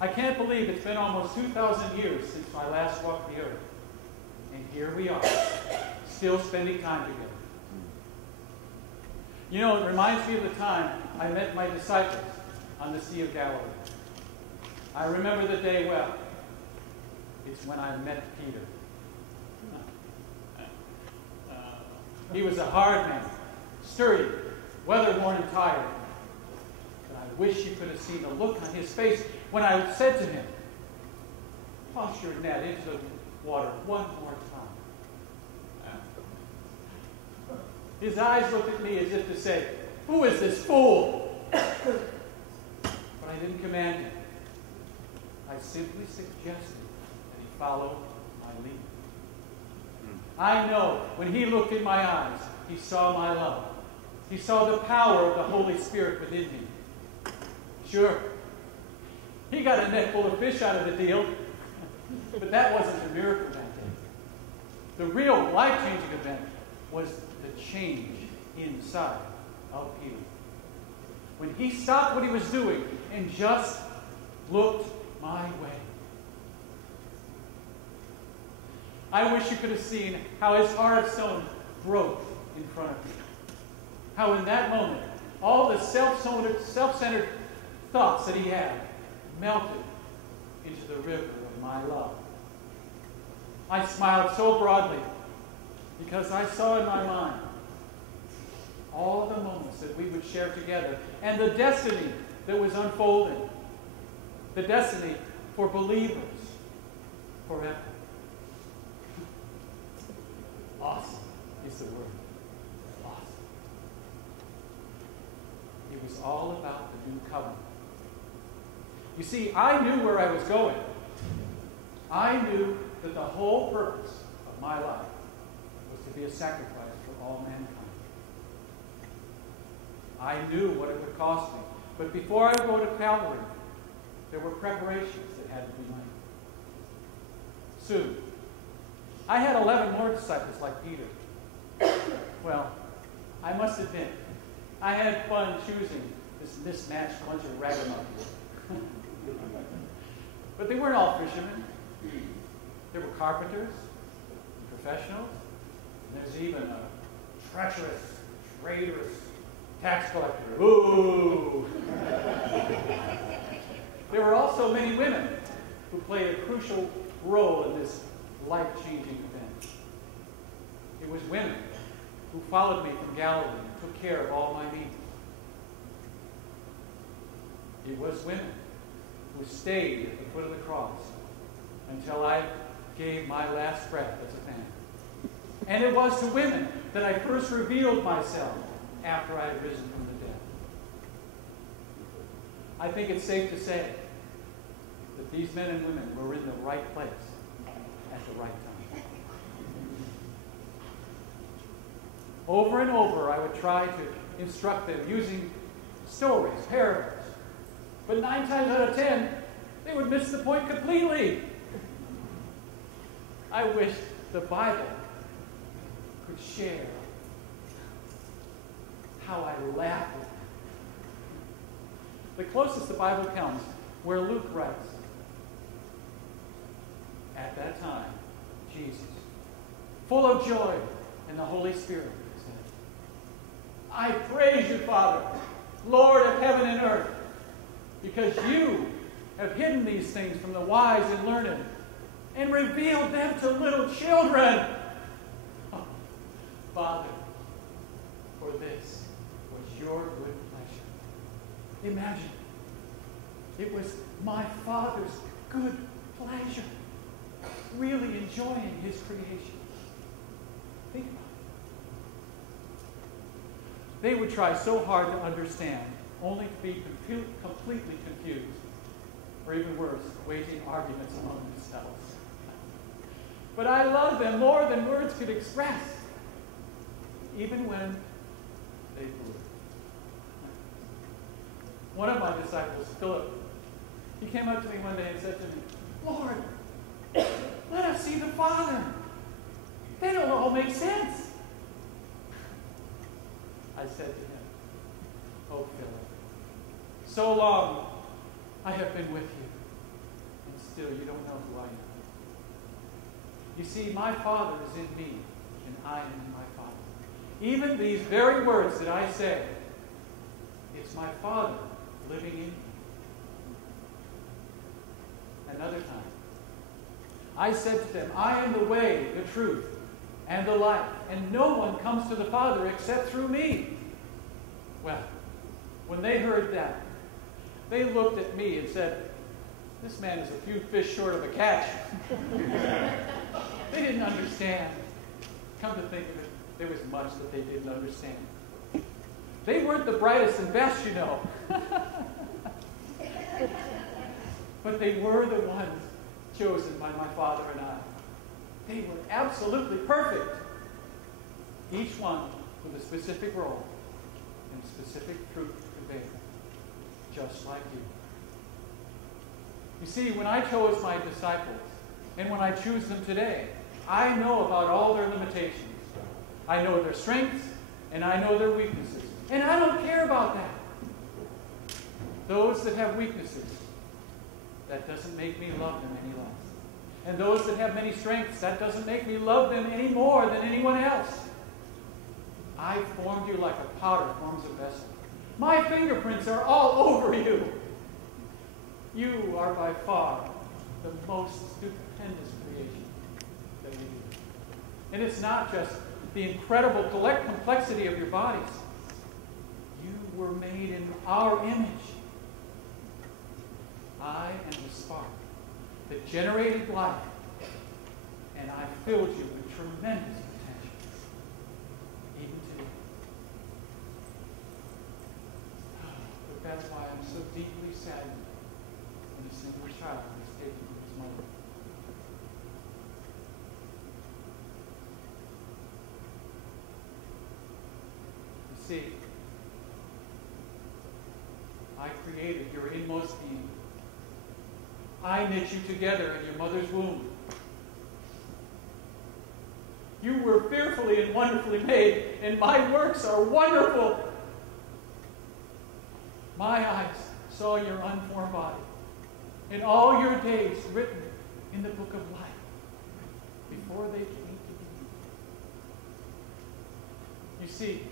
I can't believe it's been almost 2,000 years since I last walked the earth. And here we are, still spending time together. You know, it reminds me of the time I met my disciples on the Sea of Galilee. I remember the day well. It's when I met Peter. He was a hard man, sturdy, weather-worn and tired. But I wish you could have seen the look on his face when I said to him, "Toss your net into the water one more time." His eyes looked at me as if to say, "Who is this fool?" But I didn't command him. I simply suggested that he follow my lead. I know when he looked in my eyes, he saw my love. He saw the power of the Holy Spirit within me. Sure, he got a net full of fish out of the deal, but that wasn't the miracle that day. The real life-changing event was the change inside of Peter. When he stopped what he was doing and just looked my way. I wish you could have seen how his heart of stone broke in front of me. How in that moment, all the self-centered thoughts that he had melted into the river of my love. I smiled so broadly because I saw in my mind all the moments that we would share together and the destiny that was unfolding. The destiny for believers forever. Awesome is the word. Awesome. It was all about the new covenant. You see, I knew where I was going. I knew that the whole purpose of my life was to be a sacrifice for all mankind. I knew what it would cost me. But before I would go to Calvary, there were preparations that had to be made. Soon, I had 11 more disciples like Peter. Well, I must admit, I had fun choosing this mismatched bunch of ragamuffins. But they weren't all fishermen. There were carpenters, professionals, and there's even a treacherous, traitorous tax collector. Ooh! There were also many women who played a crucial role in this life-changing event. It was women who followed me from Galilee and took care of all my needs. It was women who stayed at the foot of the cross until I gave my last breath as a man. And it was to women that I first revealed myself after I had risen from the dead. I think it's safe to say that these men and women were in the right place at the right time. Over and over, I would try to instruct them using stories, parables. But 9 times out of 10, they would miss the point completely. I wish the Bible could share how I laughed with them. The closest the Bible comes, where Luke writes, "At that time, Jesus, full of joy in the Holy Spirit, said, 'I praise you, Father, Lord of heaven and earth, because you have hidden these things from the wise and learned and revealed them to little children. Oh, Father, for this was your good pleasure.'" Imagine, it was my Father's good pleasure, really enjoying his creation. Think about it. They would try so hard to understand, only to be completely confused, or even worse, waging arguments among themselves. But I love them more than words could express, even when they blew it. One of my disciples, Philip, he came up to me one day and said to me, "Lord, let us see the Father. They don't all make sense." I said to him, "Oh, Philip, so long I have been with you, still you don't know who I am. You see, my Father is in me, and I am in my Father. Even these very words that I say, it's my Father living in me. Another time, I said to them, I am the way, the truth, and the life, and no one comes to the Father except through me. Well, when they heard that, they looked at me and said, this man is a few fish short of a catch. They didn't understand. Come to think of it, there was much that they didn't understand. They weren't the brightest and best, you know. But they were the ones chosen by my Father and I. They were absolutely perfect. Each one with a specific role and specific fruit to bear, just like you. You see, when I chose my disciples, and when I choose them today, I know about all their limitations. I know their strengths, and I know their weaknesses. And I don't care about that. Those that have weaknesses, that doesn't make me love them any less. And those that have many strengths, that doesn't make me love them any more than anyone else. I formed you like a powder forms a vessel. My fingerprints are all over you. You are by far the most stupendous creation that we do. And it's not just the incredible complexity of your bodies. You were made in our image. I am the spark that generated life, and I filled you with tremendous potential, even today. But that's why I'm so deeply saddened when a single child is taken from his mother. You see, I created your inmost being. I knit you together in your mother's womb. You were fearfully and wonderfully made, and my works are wonderful. My eyes saw your unformed body, and all your days written in the book of life before they came to be. You see,